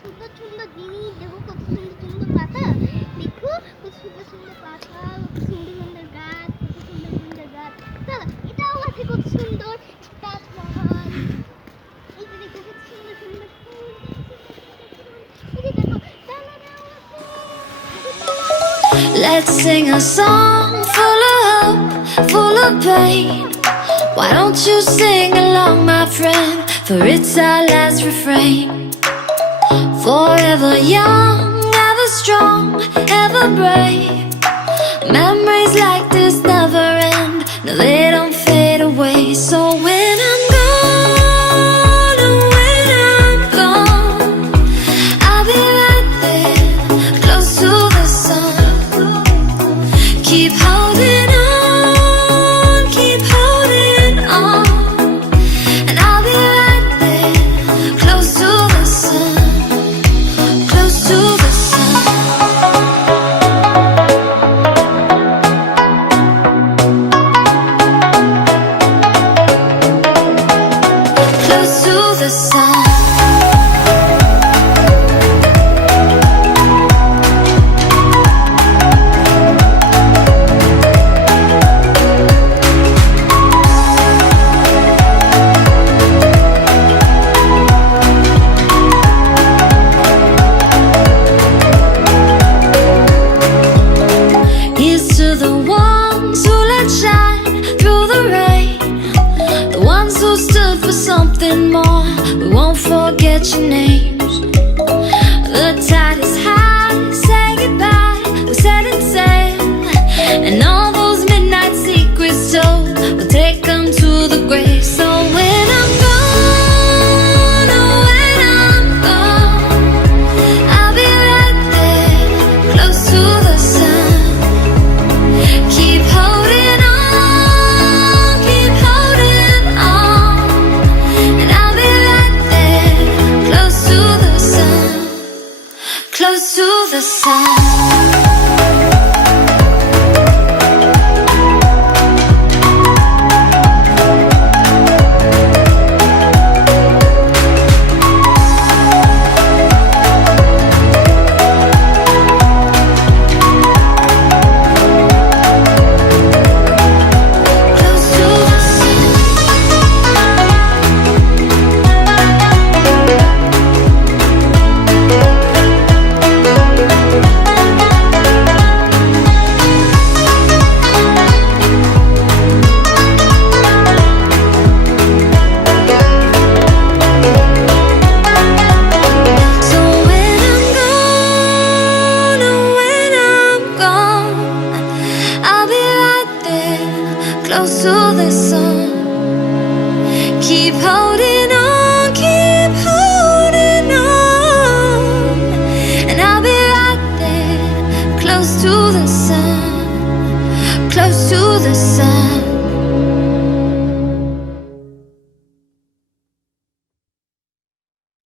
সুন্দর সুন্দর জিনিস দেখো, কত সুন্দর সুন্দর পাতা, দেখো কত সুন্দর সুন্দর পাতা, কত সুন্দর সুন্দর গাছ, কত সুন্দর সুন্দর গাছ। চলো এটাও আছে কত সুন্দর তাজমহল। এই যে দেখো কত সুন্দর সুন্দর ফুল, এই যে দেখো তালাটাও আছে। Let's sing a song full of hope, full of pain. Why don't you sing along, my friend? For it's our last refrain. Forever young, ever strong, ever brave. Memories like this never end. No, they don't fade away. So when I'm gone, oh, when I'm gone, I'll be right there, close to the sun. Keep holding on, keep holding on. And I'll be right there, close to the sun, close to the sun. Close to the sun. Here's to the ones who let shine through the rain, the ones who stood for something more. We won't forget your names. The tide is high, say goodbye, we're setting sail. And all those midnight secrets told, we'll take them to the grave. So when I'm gone, oh, when I'm gone, I'll be right there, close to the sun. Keep holding on, keep holding on. And I'll be right there, close to the sun, close to the sun. Close to the sun. So when I'm gone, oh, when I'm gone, I'll be right there, close to the sun. Keep holding on, keep holding on. And I'll be right there, close to the sun, close to the sun.